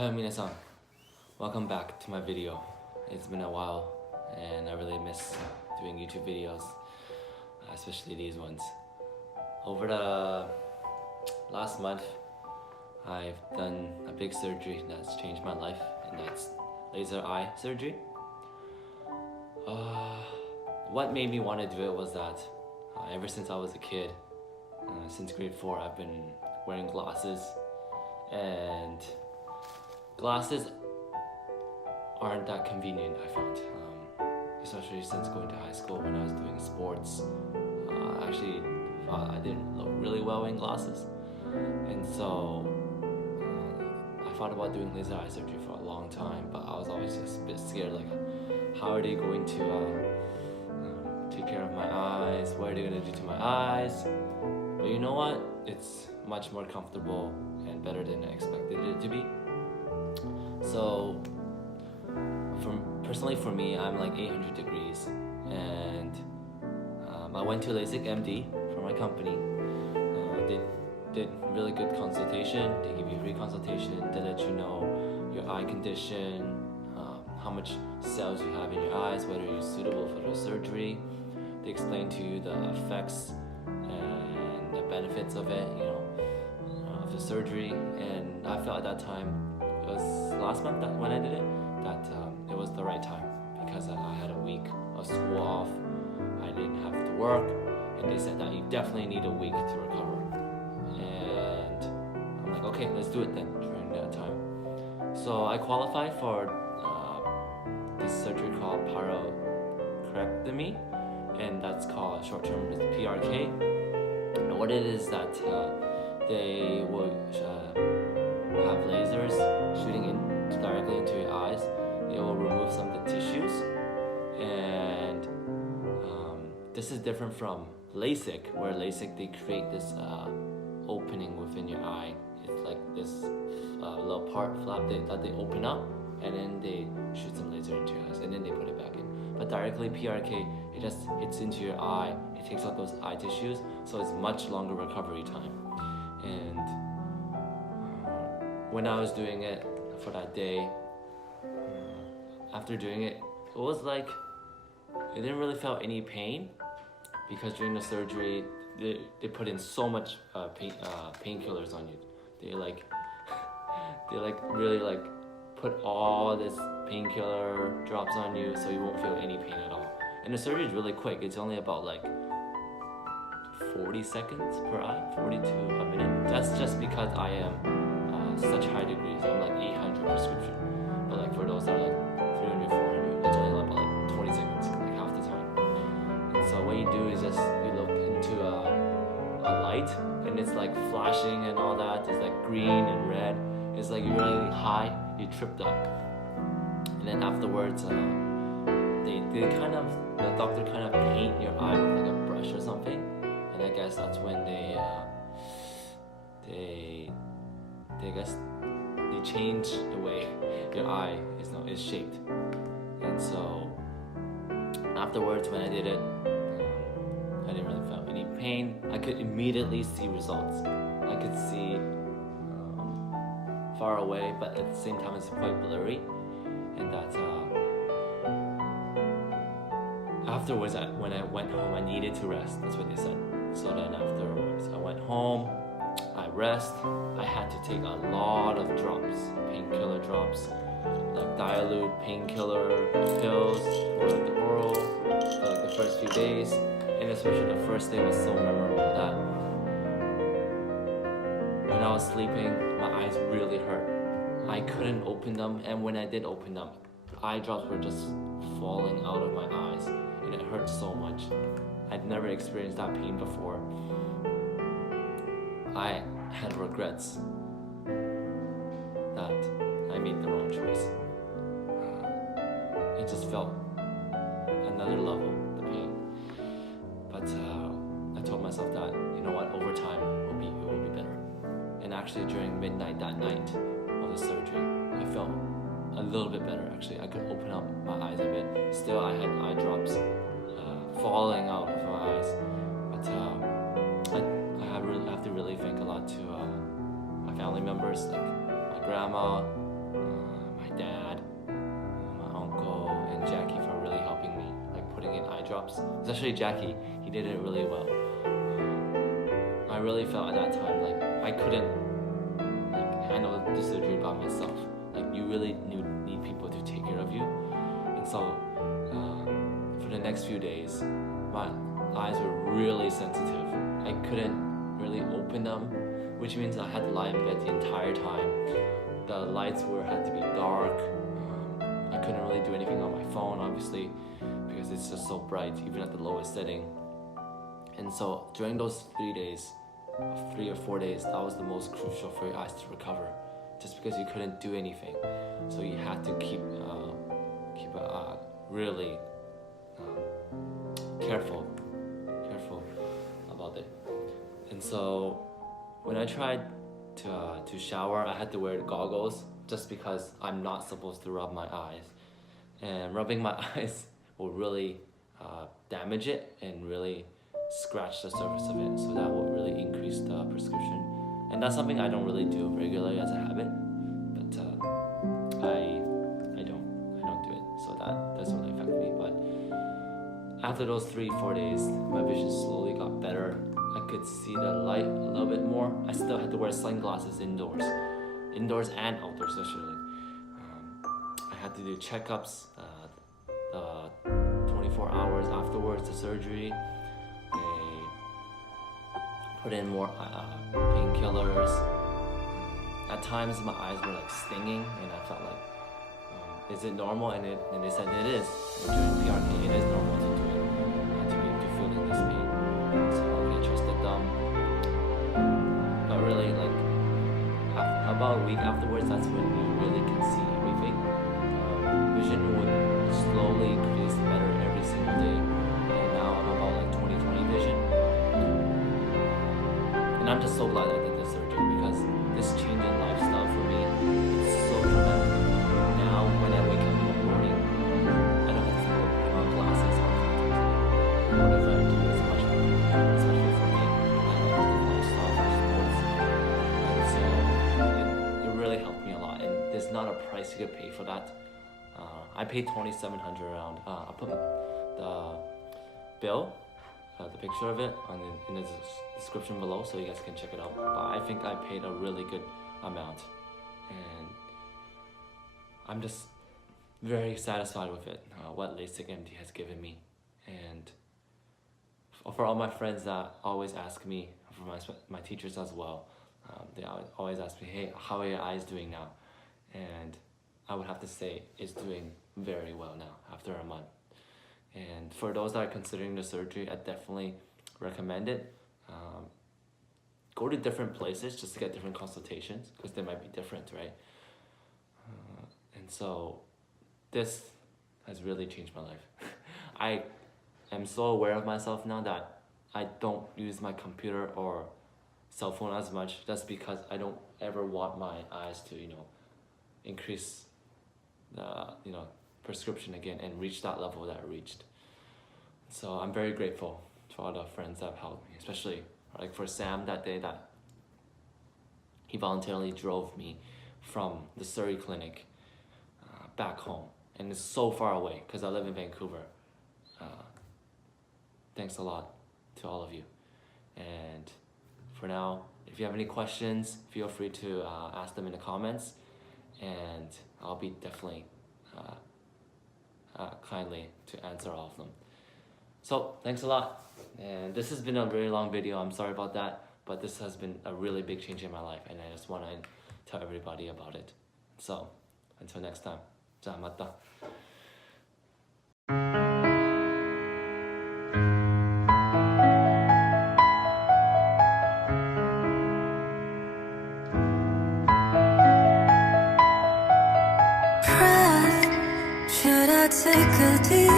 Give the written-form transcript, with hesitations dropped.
Hi minasan, welcome back to my video. It's been a while and I really miss doing YouTube videos, especially these ones. Over the last month, I've done a big surgery that's changed my life, and that's laser eye surgery. What made me want to do it was that ever since I was a kid, since grade 4, I've been wearing glasses, and glasses aren't that convenient, I found, especially since going to high school when I was doing sports. Actually, I didn't look really well in glasses, and so I thought about doing laser eye surgery for a long time, but I was always just a bit scared, like, how are they going to take care of my eyes? What are they going to do to my eyes? But you know what? It's much more comfortable and better than I expected it to be. So, personally for me, I'm like 800 degrees, and I went to Lasik MD for my company. They did really good consultation. They give you free consultation. They let you know your eye condition, how much cells you have in your eyes, whether you're suitable for the surgery. They explain to you the effects and the benefits of it, of the surgery. And I felt at that time, it was last month that when I did it, that it was the right time, because I had a week of school off. I didn't have to work, and they said that you definitely need a week to recover. And I'm like, okay, let's do it then during that time. So I qualified for this surgery called pyrocorrectomy, and that's called short-term PRK. And what it is that they will have lasers shooting in directly into your eyes. They will remove some of the tissues, and this is different from Lasik, where Lasik they create this opening within your eye. It's like this little flap that they open up, and then they shoot some laser into your eyes, and then they put it back in. But directly PRK, it just hits into your eye, it takes out those eye tissues, so it's much longer recovery time. And when I was doing it for that day, after doing it, it was like, it didn't really feel any pain, because during the surgery, they put in so much painkillers on you. They really put all this painkiller drops on you, so you won't feel any pain at all. And the surgery is really quick. It's only about like 40 seconds per eye, 40 to a minute. That's just because I am such high degrees. I'm like 800 prescription. But like for those that are like 300, 400, it's only about like 20 seconds, like half the time. And so what you do is just you look into a light, and it's like flashing and all that. It's like green and red. It's like you're really high, you tripped up. And then afterwards, the doctor kind of paint your eye with like a brush or something. And I guess that's when they change the way your eye is shaped. And so afterwards, when I did it, I didn't really feel any pain. I could immediately see results. I could see far away, but at the same time it's quite blurry. And that afterwards, when I went home, I needed to rest. That's what they said. So then afterwards, I went home, I rest. I had to take a lot of drops, painkiller drops, like dilute painkiller pills, or like the oral, for like the first few days. And especially the first day was so memorable that when I was sleeping, my eyes really hurt. I couldn't open them, and when I did open them, eye drops were just falling out of my eyes, and it hurt so much. I'd never experienced that pain before. I had regrets that I made the wrong choice. It just felt another level, the pain. But I told myself that, you know what, over time it will be better. And actually during midnight that night of the surgery, I felt a little bit better actually. I could open up my eyes a bit. Still I had eye drops falling out of my eyes. But I have to really thank a lot to my family members, like my grandma, reps, especially Jackie. He did it really well. I really felt at that time like I couldn't handle the surgery by myself. Like you really need people to take care of you. And so for the next few days, my eyes were really sensitive. I couldn't really open them, which means I had to lie in bed the entire time. The lights had to be dark. I couldn't really do anything on my phone, obviously, because it's just so bright, even at the lowest setting. And so during those 3 or 4 days, that was the most crucial for your eyes to recover, just because you couldn't do anything. So you had to keep really careful about it. And so when I tried to shower, I had to wear goggles just because I'm not supposed to rub my eyes. And rubbing my eyes will really damage it and really scratch the surface of it. So that will really increase the prescription. And that's something I don't really do regularly as a habit, but I don't do it. So that doesn't really affect me. But after those 3-4 days, my vision slowly got better. I could see the light a little bit more. I still had to wear sunglasses indoors and outdoors especially. I had to do checkups 24 hours afterwards the surgery. They put in more painkillers. At times my eyes were like stinging and I felt like, is it normal? And they said it is. During PRK, it is normal to do it, to feeling this pain. So I trusted them. But really, like about a week afterwards, that's when you really can see everything. Vision would slowly increase better every single day. And now I'm about like 20/20 vision. And I'm just so glad I did this surgery because this change in lifestyle for me is so dramatic. Now when I wake up in the morning, I don't have to think about putting on glasses or contacts. Whatever I do is much more convenient, especially for me. I like the lifestyle for sports. And so it really helped me a lot. And there's not a price you could pay for that. I paid $2,700 around. I'll put the bill, the picture of it in the description below so you guys can check it out. But I think I paid a really good amount. And I'm just very satisfied with it, what Lasik MD has given me. And for all my friends that always ask me, for my teachers as well, they always ask me, hey, how are your eyes doing now? And I would have to say it's doing very well now after a month. And for those that are considering the surgery, I definitely recommend it. Go to different places just to get different consultations because they might be different, right? And so this has really changed my life. I am so aware of myself now that I don't use my computer or cell phone as much. That's because I don't ever want my eyes to, increase the, prescription again and reach that level that I reached. So I'm very grateful to all the friends that have helped me, especially like for Sam that day that he voluntarily drove me from the Surrey clinic back home. And it's so far away because I live in Vancouver. Thanks a lot to all of you. And for now, if you have any questions, feel free to ask them in the comments. And I'll be definitely kindly to answer all of them. So thanks a lot. And this has been a very long video. I'm sorry about that, but this has been a really big change in my life, and I just want to tell everybody about it. So until next time, 자, 맞다. Should I take a deep